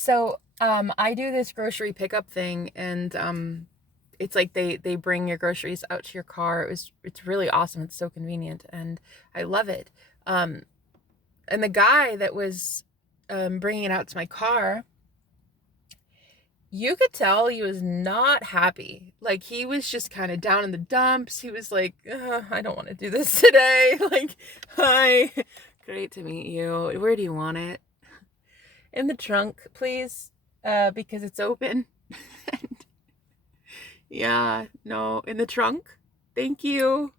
So, I do this grocery pickup thing, and it's like they bring your groceries out to your car. It's really awesome. It's so convenient, and I love it. Um, and the guy that was bringing it out to my car, you could tell he was not happy. Like, he was just kind of down in the dumps. He was like, I don't want to do this today. Like, hi, great to meet you. Where do you want it? In the trunk, please, because it's open. Yeah, no, in the trunk. Thank you.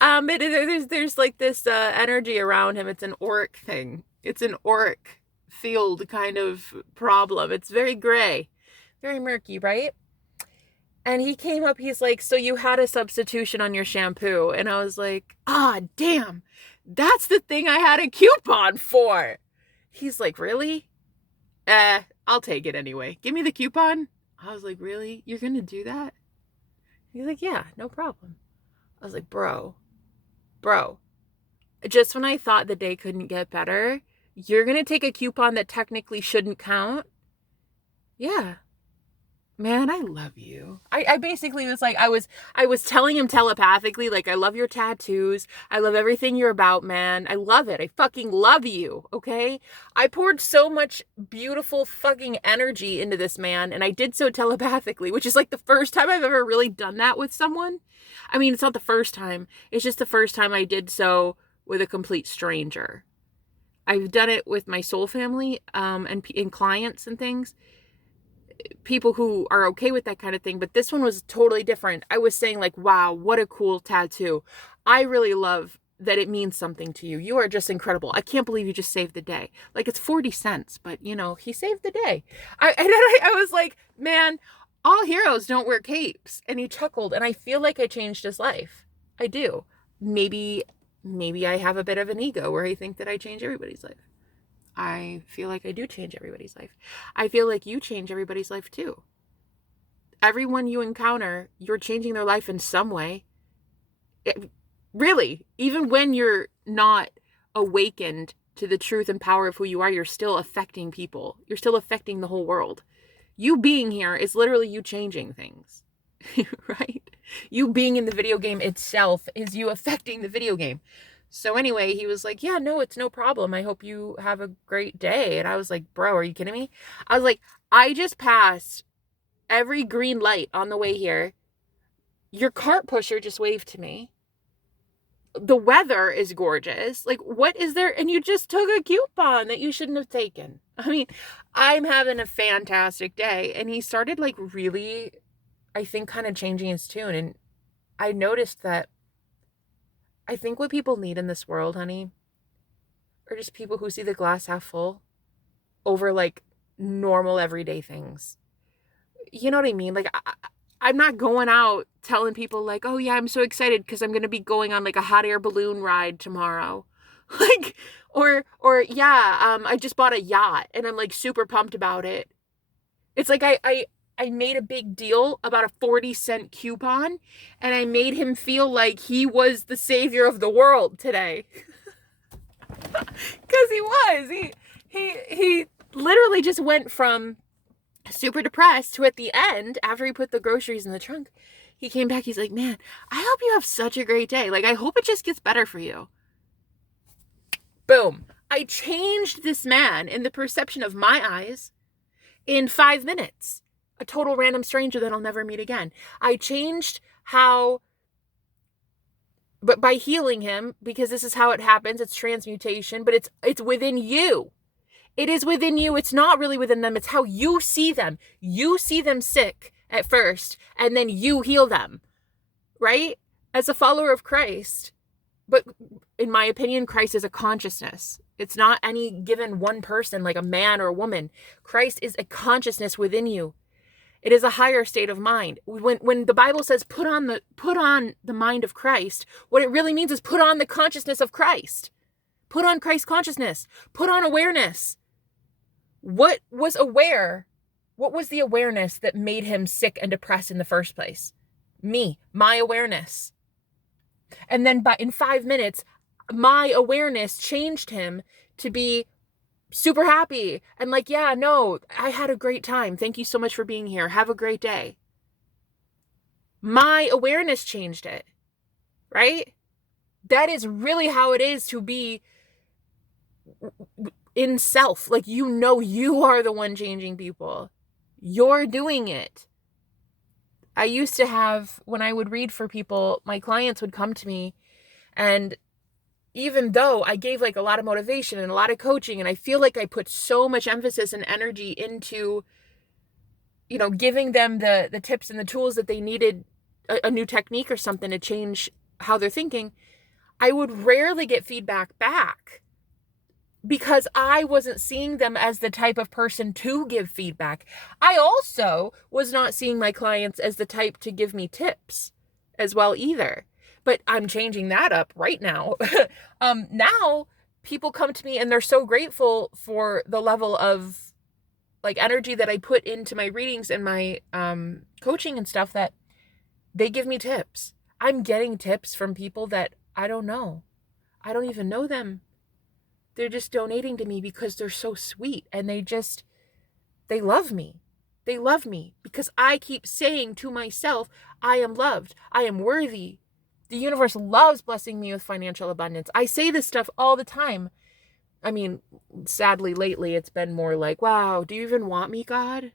There's like this energy around him. It's an auric thing. It's an auric field kind of problem. It's very gray, very murky, right? And he came up, he's like, so you had a substitution on your shampoo. And I was like, damn, that's the thing I had a coupon for. He's like, really? I'll take it anyway. Give me the coupon. I was like, really? You're going to do that? He's like, yeah, no problem. I was like, bro, just when I thought the day couldn't get better, you're going to take a coupon that technically shouldn't count? Yeah. Man, I love you. I basically was like, I was telling him telepathically, like, I love your tattoos. I love everything you're about, man. I love it. I fucking love you. Okay. I poured so much beautiful fucking energy into this man, and I did so telepathically, which is like the first time I've ever really done that with someone. I mean, it's not the first time. It's just the first time I did so with a complete stranger. I've done it with my soul family, and clients and things, people who are okay with that kind of thing, but this one was totally different. I was saying, like, wow, what a cool tattoo. I really love that it means something to you. You are just incredible. I can't believe you just saved the day. Like, it's 40 cents, but he saved the day. I was like, man, all heroes don't wear capes. And he chuckled, and I feel like I changed his life. I do. Maybe I have a bit of an ego where I think that I change everybody's life. I feel like I do change everybody's life. I feel like you change everybody's life too. Everyone you encounter, you're changing their life in some way. Really, even when you're not awakened to the truth and power of who you are, you're still affecting people. You're still affecting the whole world. You being here is literally you changing things, right? You being in the video game itself is you affecting the video game. So anyway, he was like, yeah, no, it's no problem. I hope you have a great day. And I was like, bro, are you kidding me? I was like, I just passed every green light on the way here. Your cart pusher just waved to me. The weather is gorgeous. Like, what is there? And you just took a coupon that you shouldn't have taken. I mean, I'm having a fantastic day. And he started, like, really, I think, kind of changing his tune. And I noticed that I think what people need in this world, honey, are just people who see the glass half full over, like, normal everyday things. You know what I mean? Like, I'm not going out telling people, like, oh yeah, I'm so excited because I'm going to be going on, like, a hot air balloon ride tomorrow. Like, or yeah, I just bought a yacht and I'm, like, super pumped about it. It's like I made a big deal about a 40-cent coupon, and I made him feel like he was the savior of the world today. Because he was. He literally just went from super depressed to, at the end, after he put the groceries in the trunk, he came back, he's like, man, I hope you have such a great day. Like, I hope it just gets better for you. Boom. I changed this man in the perception of my eyes in 5 minutes. A total random stranger that I'll never meet again. I changed but by healing him, because this is how it happens, it's transmutation, but it's within you. It is within you. It's not really within them. It's how you see them. You see them sick at first, and then you heal them, right? As a follower of Christ. But in my opinion, Christ is a consciousness. It's not any given one person, like a man or a woman. Christ is a consciousness within you. It is a higher state of mind. When the Bible says put on the mind of Christ, what it really means is put on the consciousness of Christ. Put on Christ consciousness. Put on awareness. What was the awareness that made him sick and depressed in the first place? Me, my awareness. And then in 5 minutes, my awareness changed him to be super happy and like, yeah, no, I had a great time. Thank you so much for being here. Have a great day. My awareness changed it, right? That is really how it is to be in self. Like, you are the one changing people. You're doing it. I used to have, when I would read for people, my clients would come to me, and even though I gave like a lot of motivation and a lot of coaching, and I feel like I put so much emphasis and energy into, giving them the tips and the tools that they needed, a new technique or something to change how they're thinking, I would rarely get feedback back because I wasn't seeing them as the type of person to give feedback. I also was not seeing my clients as the type to give me tips as well either. But I'm changing that up right now. Now people come to me and they're so grateful for the level of like energy that I put into my readings and my coaching and stuff, that they give me tips. I'm getting tips from people that I don't know. I don't even know them. They're just donating to me because they're so sweet, and they love me. They love me because I keep saying to myself, I am loved. I am worthy. The universe loves blessing me with financial abundance. I say this stuff all the time. I mean, sadly, lately it's been more like, wow, do you even want me, God?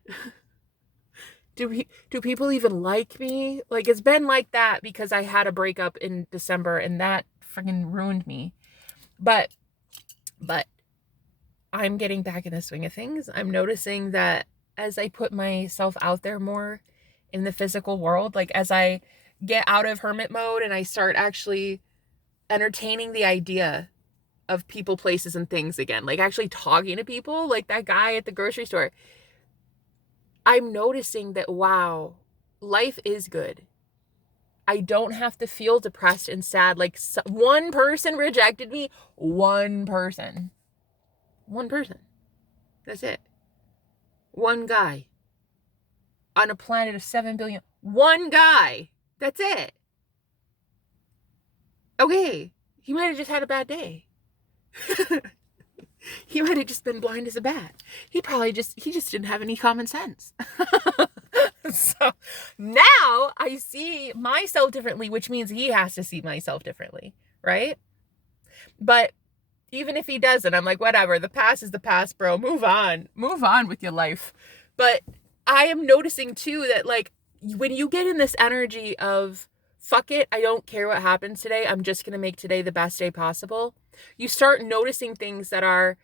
Do people even like me? Like, it's been like that because I had a breakup in December and that freaking ruined me. But I'm getting back in the swing of things. I'm noticing that as I put myself out there more in the physical world, like as I get out of hermit mode and I start actually entertaining the idea of people, places, and things again, like actually talking to people, like that guy at the grocery store, I'm noticing that, wow, life is good. I don't have to feel depressed and sad. Like, one person rejected me. One person. That's it. One guy on a planet of 7 billion. One guy. That's it. Okay. He might have just had a bad day. He might have just been blind as a bat. He just didn't have any common sense. So now I see myself differently, which means he has to see myself differently, right? But even if he doesn't, I'm like, whatever, the past is the past, bro. Move on with your life. But I am noticing too that, like, when you get in this energy of, fuck it, I don't care what happens today, I'm just going to make today the best day possible, you start noticing things that are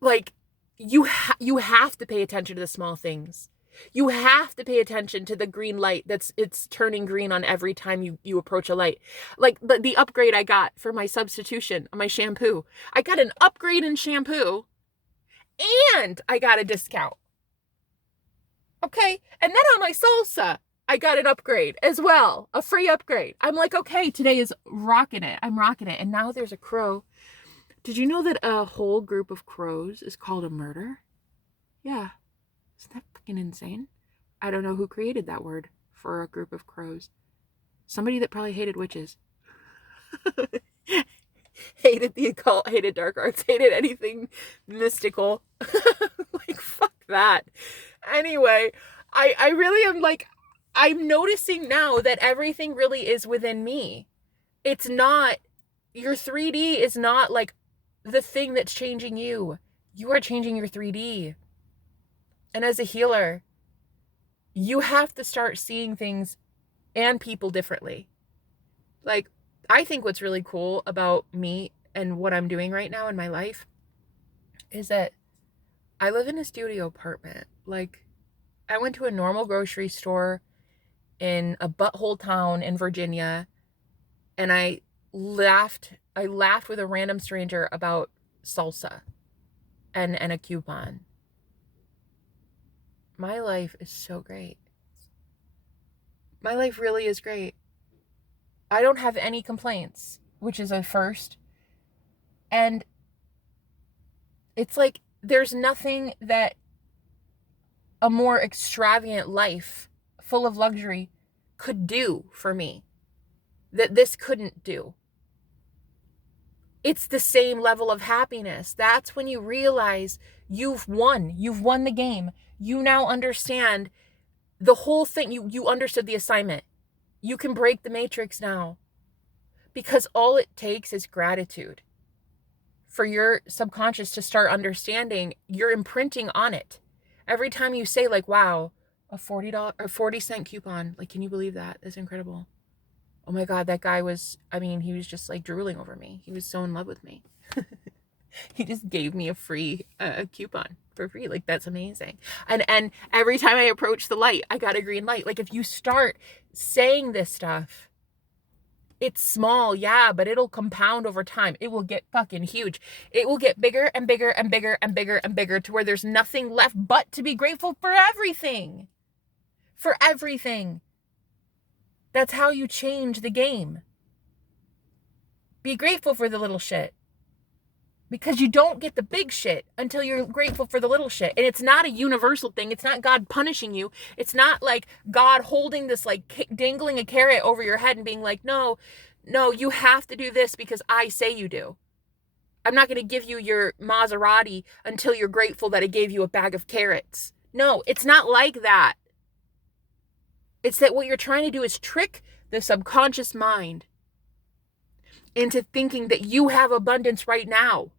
like, you have to pay attention to the small things. You have to pay attention to the green light it's turning green on every time you approach a light. Like the upgrade I got for my substitution on my shampoo. I got an upgrade in shampoo and I got a discount. Okay? And then on my salsa, I got an upgrade as well, a free upgrade. I'm like, okay, today is rocking it. I'm rocking it. And now there's a crow. Did you know that a whole group of crows is called a murder? Yeah. Isn't that fucking insane? I don't know who created that word for a group of crows. Somebody that probably hated witches. Hated the occult, hated dark arts, hated anything mystical. Like, fuck that. Anyway, I really am like, I'm noticing now that everything really is within me. It's not, your 3D is not like the thing that's changing you. You are changing your 3D. And as a healer, you have to start seeing things and people differently. Like, I think what's really cool about me and what I'm doing right now in my life is that I live in a studio apartment. Like, I went to a normal grocery store in a butthole town in Virginia, and I laughed with a random stranger about salsa and a coupon. My life is so great. My life really is great. I don't have any complaints, which is a first. And it's like, there's nothing that a more extravagant life full of luxury could do for me that this couldn't do. it's the same level of happiness. That's when you realize you've won. You've won the game. You now understand the whole thing. You understood the assignment. You can break the matrix now, because all it takes is gratitude for your subconscious to start understanding. You're imprinting on it. Every time you say, like, wow, a $40 or 40-cent coupon, like, can you believe that? That's incredible. Oh my God, that guy was, he was just like drooling over me. He was so in love with me. He just gave me a free coupon for free. Like, that's amazing. And every time I approach the light, I got a green light. Like, if you start saying this stuff, it's small, yeah, but it'll compound over time. It will get fucking huge. It will get bigger and bigger and bigger and bigger and bigger, to where there's nothing left but to be grateful for everything. For everything. That's how you change the game. Be grateful for the little shit. Because you don't get the big shit until you're grateful for the little shit. And it's not a universal thing. It's not God punishing you. It's not like God holding this, like, dangling a carrot over your head and being like, no, you have to do this because I say you do. I'm not going to give you your Maserati until you're grateful that I gave you a bag of carrots. No, it's not like that. It's that what you're trying to do is trick the subconscious mind into thinking that you have abundance right now.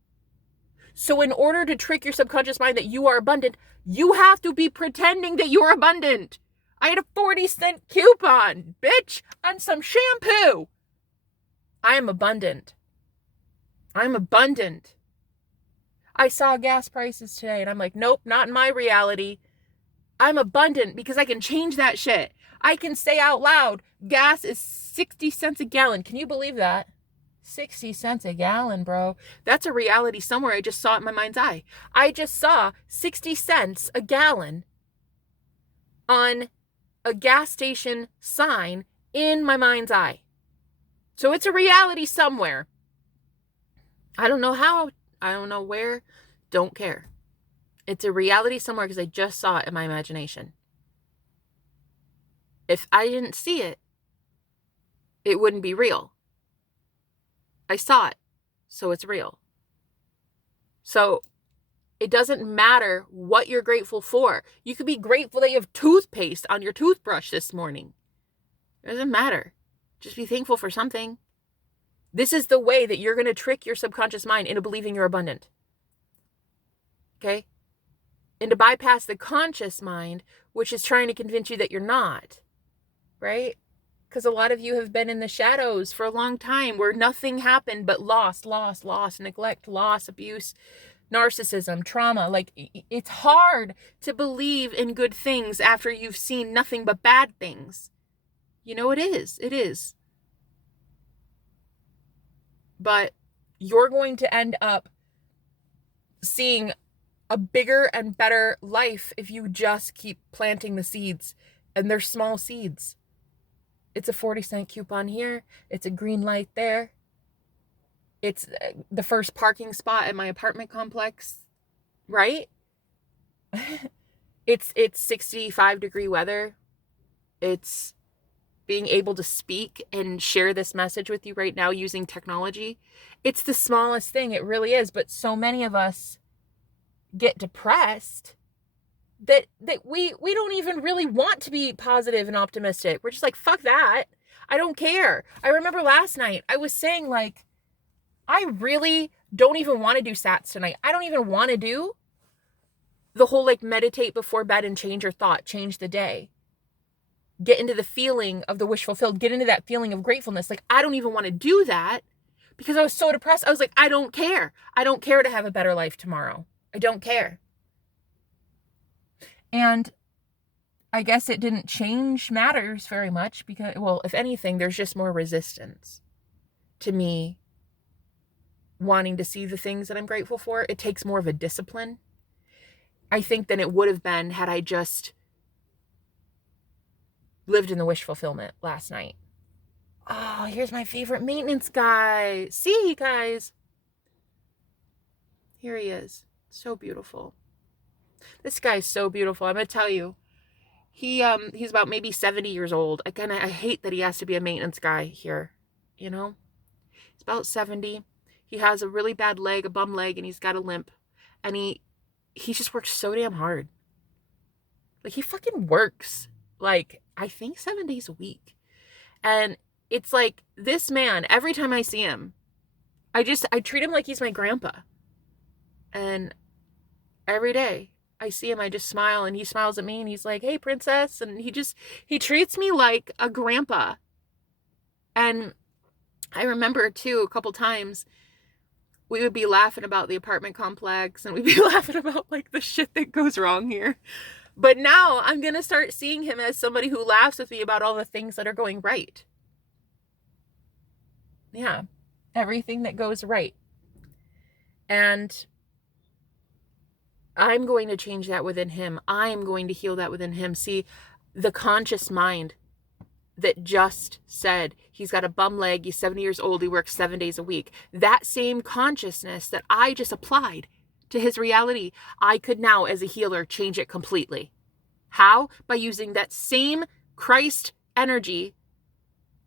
So in order to trick your subconscious mind that you are abundant, you have to be pretending that you're abundant. I had a 40-cent coupon, bitch, on some shampoo. I am abundant. I'm abundant. I saw gas prices today and I'm like, nope, not in my reality. I'm abundant because I can change that shit. I can say out loud, gas is 60 cents a gallon. Can you believe that? 60 cents a gallon, bro. That's a reality somewhere. I just saw it in my mind's eye. I just saw 60 cents a gallon on a gas station sign in my mind's eye. So it's a reality somewhere. I don't know how. I don't know where. Don't care. It's a reality somewhere because I just saw it in my imagination. If I didn't see it, it wouldn't be real. I saw it, so it's real. So it doesn't matter what you're grateful for. You could be grateful that you have toothpaste on your toothbrush this morning. It doesn't matter. Just be thankful for something. This is the way that you're going to trick your subconscious mind into believing you're abundant. Okay? And to bypass the conscious mind, which is trying to convince you that you're not. Right? Because a lot of you have been in the shadows for a long time where nothing happened but loss, neglect, loss, abuse, narcissism, trauma. Like, it's hard to believe in good things after you've seen nothing but bad things. You know, it is. It is. But you're going to end up seeing a bigger and better life if you just keep planting the seeds. And they're small seeds. It's a 40-cent coupon here. It's a green light there. It's the first parking spot at my apartment complex, right? It's 65-degree weather. It's being able to speak and share this message with you right now using technology. It's the smallest thing. It really is. But so many of us get depressed that we don't even really want to be positive and optimistic. We're just like, fuck that. I don't care. I remember last night I was saying, like, I really don't even want to do sats tonight. I don't even want to do the whole, like, meditate before bed and change your thought, change the day. Get into the feeling of the wish fulfilled. Get into that feeling of gratefulness. Like, I don't even want to do that because I was so depressed. I was like, I don't care. I don't care to have a better life tomorrow. I don't care. And I guess it didn't change matters very much because, well, if anything, there's just more resistance to me wanting to see the things that I'm grateful for. It takes more of a discipline, I think, than it would have been had I just lived in the wish fulfillment last night. Oh, here's my favorite maintenance guy. See, guys. Here he is. So beautiful. This guy's so beautiful. I'm going to tell you. He's about maybe 70 years old. I hate that he has to be a maintenance guy here. You know? He's about 70. He has a really bad leg, a bum leg, and he's got a limp. And he just works so damn hard. Like, he fucking works, like, I think 7 days a week. And it's like, this man, every time I see him, I treat him like he's my grandpa. And every day I see him, I just smile, and he smiles at me, and he's like, hey, princess. And he treats me like a grandpa. And I remember, too, a couple times, we would be laughing about the apartment complex, and we'd be laughing about, like, the shit that goes wrong here. But now I'm going to start seeing him as somebody who laughs with me about all the things that are going right. Yeah, everything that goes right. And I'm going to change that within him. I'm going to heal that within him. See, the conscious mind that just said he's got a bum leg, he's 70 years old, he works 7 days a week. That same consciousness that I just applied to his reality, I could now, as a healer, change it completely. How? By using that same Christ energy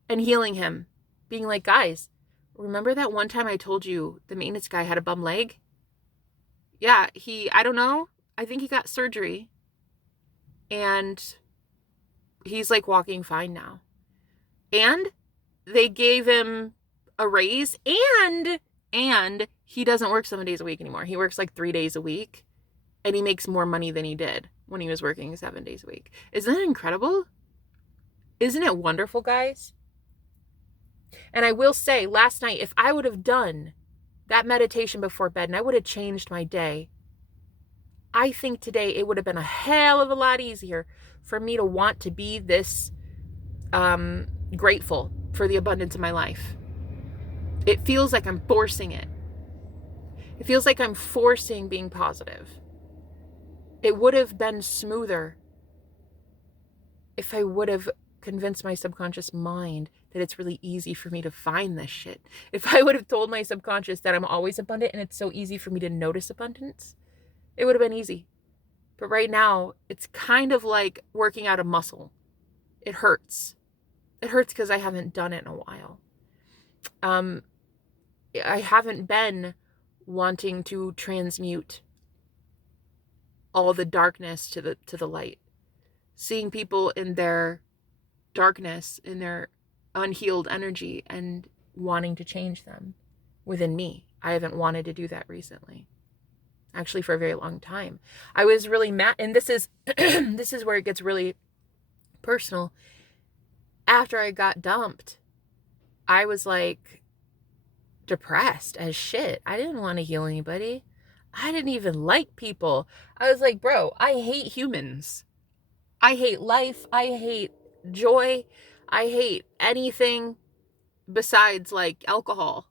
and healing him. Being like, guys, remember that one time I told you the maintenance guy had a bum leg? Yeah, I don't know, I think he got surgery. And he's like walking fine now. And they gave him a raise, and he doesn't work 7 days a week anymore. He works like 3 days a week, and he makes more money than he did when he was working 7 days a week. Isn't that incredible? Isn't it wonderful, guys? And I will say, last night, if I would have done that meditation before bed and I would have changed my day, I think today it would have been a hell of a lot easier for me to want to be this grateful for the abundance of my life. It feels like I'm forcing it. It feels like I'm forcing being positive. It would have been smoother if I would have convinced my subconscious mind that it's really easy for me to find this shit. If I would have told my subconscious that I'm always abundant and it's so easy for me to notice abundance, it would have been easy. But right now, it's kind of like working out a muscle. It hurts. It hurts because I haven't done it in a while. I haven't been wanting to transmute all the darkness to the light. Seeing people in their darkness, in their unhealed energy, and wanting to change them within me. I haven't wanted to do that recently. Actually, for a very long time. I was really mad, and this is this is where it gets really personal. After I got dumped, I was like depressed as shit. I didn't want to heal anybody. I didn't even like people. I was like, bro, I hate humans. I hate life. I hate joy. I hate anything besides like alcohol.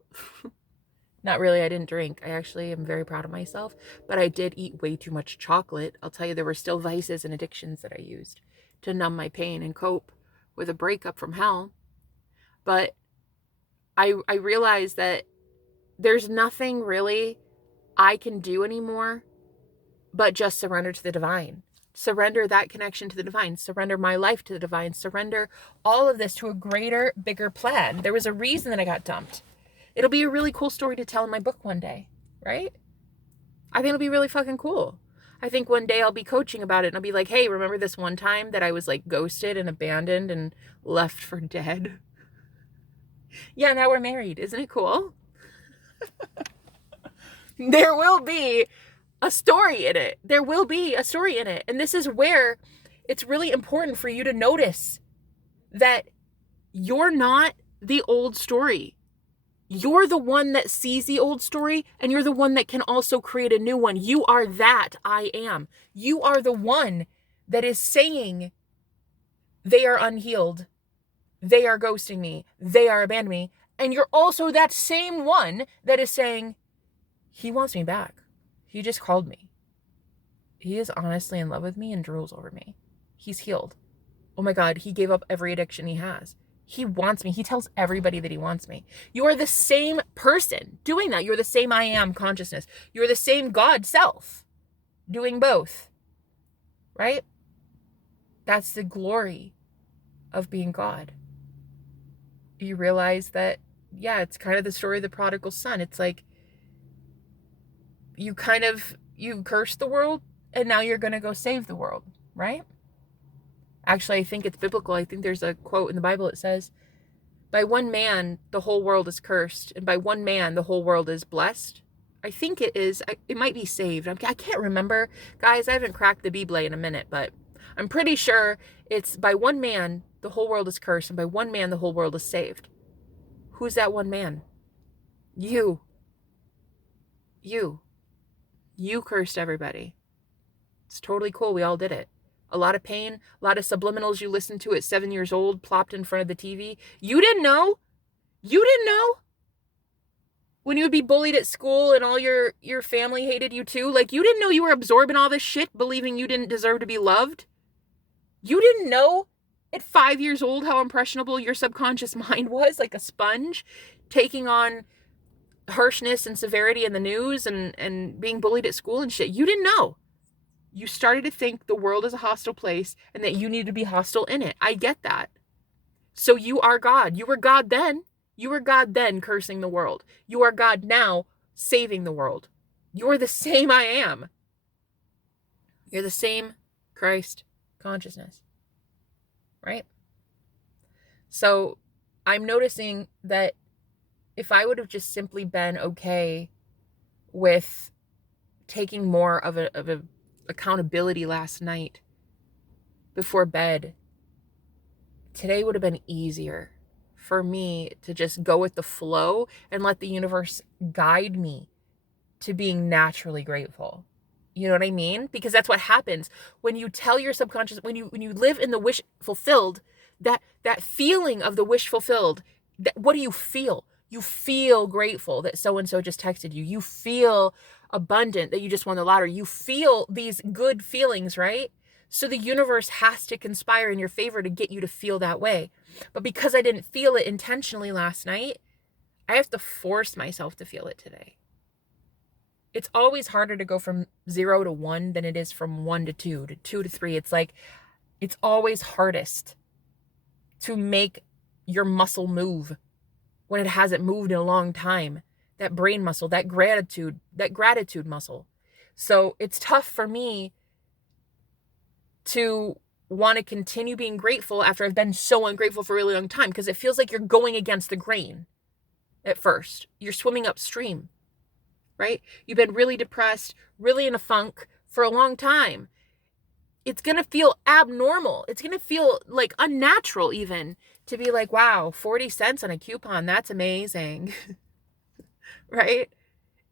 Not really, I didn't drink. I actually am very proud of myself, but I did eat way too much chocolate. I'll tell you, there were still vices and addictions that I used to numb my pain and cope with a breakup from hell. But I realized that there's nothing really I can do anymore but just surrender to the divine. Surrender that connection to the divine. Surrender my life to the divine. Surrender all of this to a greater, bigger plan. There was a reason that I got dumped. It'll be a really cool story to tell in my book one day, right? I think it'll be really fucking cool. I think one day I'll be coaching about it and I'll be like, hey, remember this one time that I was like ghosted and abandoned and left for dead? Yeah, now we're married. Isn't it cool? There will be a story in it. There will be a story in it. And this is where it's really important for you to notice that you're not the old story. You're the one that sees the old story, and you're the one that can also create a new one. You are that I am. You are the one that is saying they are unhealed. They are ghosting me. They are abandoning me. And you're also that same one that is saying, he wants me back. He just called me. He is honestly in love with me and drools over me. He's healed. Oh my God, he gave up every addiction he has. He wants me. He tells everybody that he wants me. You are the same person doing that. You're the same I am consciousness. You're the same God self doing both, right? That's the glory of being God. You realize that yeah, it's kind of the story of the prodigal son. It's like you cursed the world and now you're going to go save the world, right? Actually, I think it's biblical. I think there's a quote in the Bible that says, by one man, the whole world is cursed, and by one man, the whole world is blessed. I think it is. It might be saved. I can't remember. Guys, I haven't cracked the Bible in a minute, but I'm pretty sure it's by one man, the whole world is cursed, and by one man, the whole world is saved. Who's that one man? You. You. You cursed everybody. It's totally cool. We all did it. A lot of pain, a lot of subliminals you listened to at 7 years old, plopped in front of the TV. You didn't know. You didn't know. When you would be bullied at school and all your family hated you too. Like, you didn't know you were absorbing all this shit, believing you didn't deserve to be loved. You didn't know at 5 years old how impressionable your subconscious mind was, like a sponge, taking on harshness and severity in the news and being bullied at school and shit. You didn't know. You started to think the world is a hostile place and that you need to be hostile in it. I get that. So you are God. You were God then. You were God then cursing the world. You are God now saving the world. You're the same I am. You're the same Christ consciousness. Right? So I'm noticing that if I would have just simply been okay with taking more of a accountability last night before bed, today would have been easier for me to just go with the flow and let the universe guide me to being naturally grateful. You know what I mean? Because that's what happens when you tell your subconscious, when you live in the wish fulfilled, that feeling of the wish fulfilled, what do you feel? You feel grateful that so-and-so just texted you. You feel abundant that you just won the lottery. You feel these good feelings, right? So the universe has to conspire in your favor to get you to feel that way. But because I didn't feel it intentionally last night, I have to force myself to feel it today. It's always harder to go from 0 to 1 than it is from 1 to 2 to 2 to 3. It's like, it's always hardest to make your muscle move when it hasn't moved in a long time. That brain muscle, that gratitude muscle. So it's tough for me to want to continue being grateful after I've been so ungrateful for a really long time, because it feels like you're going against the grain at first. You're swimming upstream, right? You've been really depressed, really in a funk for a long time. It's going to feel abnormal. It's going to feel like unnatural even to be like, wow, 40 cents on a coupon. That's amazing. Right?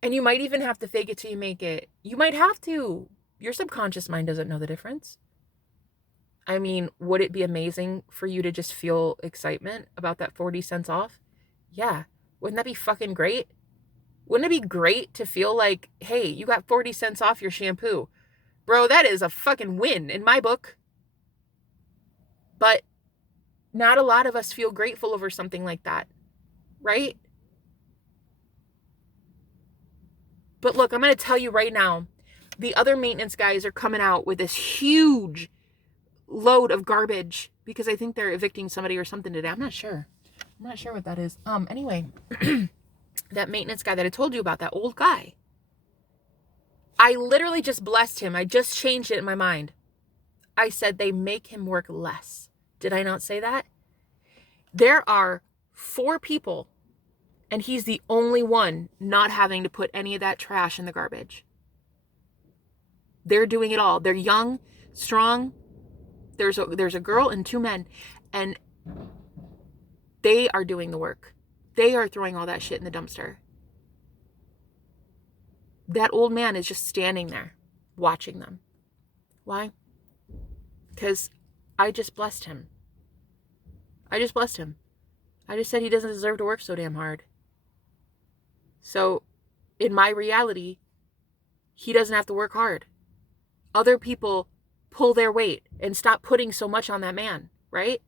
And you might even have to fake it till you make it. You might have to. Your subconscious mind doesn't know the difference. I mean, would it be amazing for you to just feel excitement about that 40 cents off? Yeah. Wouldn't that be fucking great? Wouldn't it be great to feel like, hey, you got 40 cents off your shampoo? Bro, that is a fucking win in my book. But not a lot of us feel grateful over something like that, right? But look, I'm going to tell you right now, the other maintenance guys are coming out with this huge load of garbage because I think they're evicting somebody or something today. I'm not sure what that is. Anyway, that maintenance guy that I told you about, that old guy, I literally just blessed him. I just changed it in my mind. I said they make him work less. Did I not say that? There are 4 people, and he's the only one not having to put any of that trash in the garbage. They're doing it all. They're young, strong. There's a girl and 2 men, and they are doing the work. They are throwing all that shit in the dumpster. That old man is just standing there watching them. Why? Because I just blessed him. I just said he doesn't deserve to work so damn hard. So, in my reality, he doesn't have to work hard. Other people pull their weight and stop putting so much on that man, right?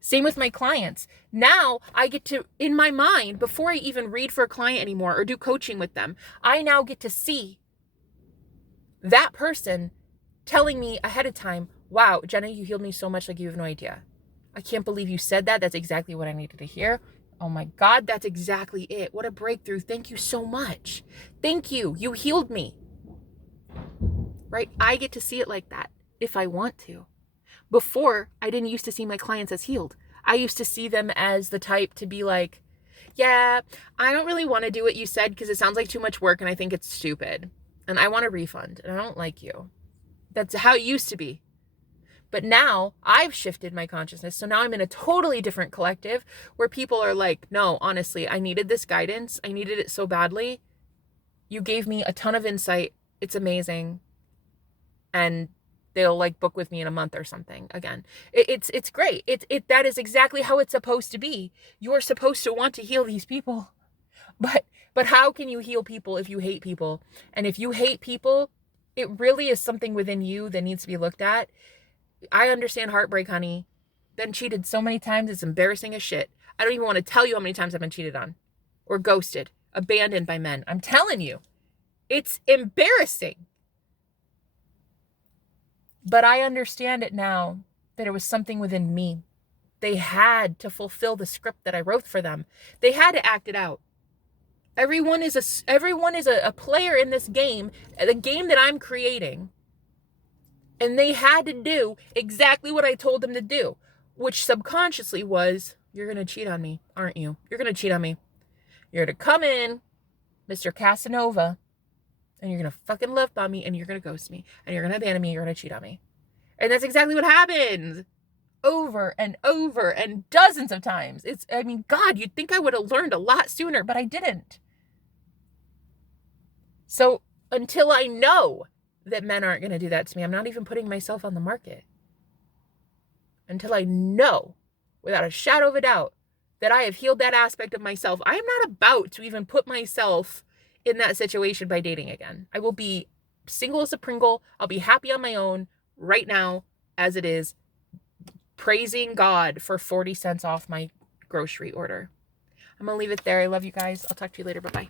Same with my clients. Now I get to, in my mind, before I even read for a client anymore or do coaching with them, I now get to see that person telling me ahead of time, wow, Jenna, you healed me so much like you have no idea. I can't believe you said that. That's exactly what I needed to hear. Oh my God, that's exactly it. What a breakthrough. Thank you so much. Thank you. You healed me. Right? I get to see it like that if I want to. Before, I didn't used to see my clients as healed. I used to see them as the type to be like, yeah, I don't really want to do what you said because it sounds like too much work and I think it's stupid. And I want a refund and I don't like you. That's how it used to be. But now I've shifted my consciousness. So now I'm in a totally different collective where people are like, no, honestly, I needed this guidance. I needed it so badly. You gave me a ton of insight. It's amazing. And they'll like book with me in a month or something again. It's great. That is exactly how it's supposed to be. You're supposed to want to heal these people. But how can you heal people if you hate people? And if you hate people, it really is something within you that needs to be looked at. I understand heartbreak, honey. Been cheated so many times, it's embarrassing as shit. I don't even want to tell you how many times I've been cheated on or ghosted, abandoned by men. I'm telling you, it's embarrassing. But I understand it now that it was something within me. They had to fulfill the script that I wrote for them. They had to act it out. Everyone is a player in this game, the game that I'm creating. And they had to do exactly what I told them to do, which subconsciously was, you're going to cheat on me, aren't you? You're going to cheat on me. You're going to come in, Mr. Casanova, and you're going to fucking love bomb me, and you're going to ghost me, and you're going to abandon me, you're going to cheat on me. And that's exactly what happened. Over and over and dozens of times. God, you'd think I would have learned a lot sooner, but I didn't. So until I know that men aren't going to do that to me, I'm not even putting myself on the market. Until I know, without a shadow of a doubt, that I have healed that aspect of myself, I am not about to even put myself in that situation by dating again. I will be single as a Pringle. I'll be happy on my own right now, as it is, praising God for 40 cents off my grocery order. I'm going to leave it there. I love you guys. I'll talk to you later. Bye-bye.